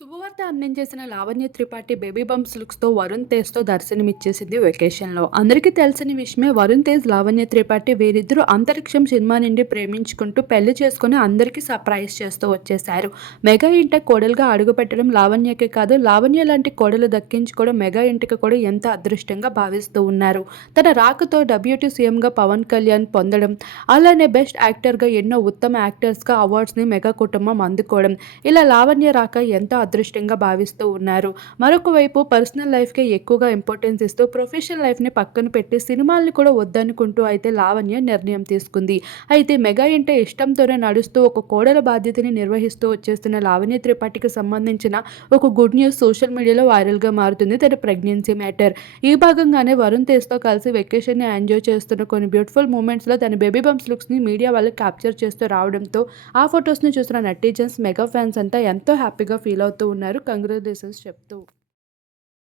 శుభవార్త అందించేసిన Lavanya Tripathi baby bumps లుక్స్తో వరుణ్ తేజ్తో దర్శనమిచ్చేసింది వెకేషన్లో. అందరికీ తెలిసిన విషయమే వరుణ్ తేజ్ లావణ్య త్రిపాఠి వీరిద్దరూ అంతరిక్షం సినిమా నుండి ప్రేమించుకుంటూ పెళ్ళి చేసుకుని అందరికీ సర్ప్రైజ్ చేస్తూ వచ్చేశారు. మెగా ఇంట కోడలుగా అడుగుపెట్టడం లావణ్యకే కాదు లావణ్య లాంటి కోడలు దక్కించుకోవడం మెగా ఇంటికి కూడా ఎంత అదృష్టంగా భావిస్తూ ఉన్నారు. తన రాకతో డబ్ల్యూటీ సీఎంగా పవన్ కళ్యాణ్ పొందడం అలానే బెస్ట్ యాక్టర్గా ఎన్నో ఉత్తమ యాక్టర్స్గా అవార్డ్స్ని మెగా కుటుంబం అందుకోవడం ఇలా లావణ్య రాక ఎంతో అదృష్టంగా భావిస్తూ ఉన్నారు. మరొక వైపు పర్సనల్ లైఫ్కే ఎక్కువగా ఇంపార్టెన్స్ ఇస్తూ ప్రొఫెషనల్ లైఫ్ని పక్కన పెట్టి సినిమాల్ని కూడా వద్దనుకుంటూ అయితే లావణ్య నిర్ణయం తీసుకుంది. అయితే మెగా ఇంటే ఇష్టంతోనే నడుస్తూ ఒక కోడల బాధ్యతని నిర్వహిస్తూ వచ్చేస్తున్న లావణ్య త్రిపాఠికి సంబంధించిన ఒక గుడ్ న్యూస్ సోషల్ మీడియాలో వైరల్గా మారుతుంది తన ప్రెగ్నెన్సీ మ్యాటర్ ఈ భాగంగానే వరుణ్ తేజ్తో కలిసి వెకేషన్ని ఎంజాయ్ చేస్తున్న కొన్ని బ్యూటిఫుల్ మూమెంట్స్లో తన బేబీ బంప్స్ లుక్స్ని మీడియా వాళ్ళు క్యాప్చర్ చేస్తూ రావడంతో ఆ ఫొటోస్ని చూసిన నెటిజన్స్ మెగా ఫ్యాన్స్ అంతా ఎంతో హ్యాపీగా ఫీల్ అవుతూ ఉన్నారు. కంగ్రాచులేషన్స్ చెప్తూ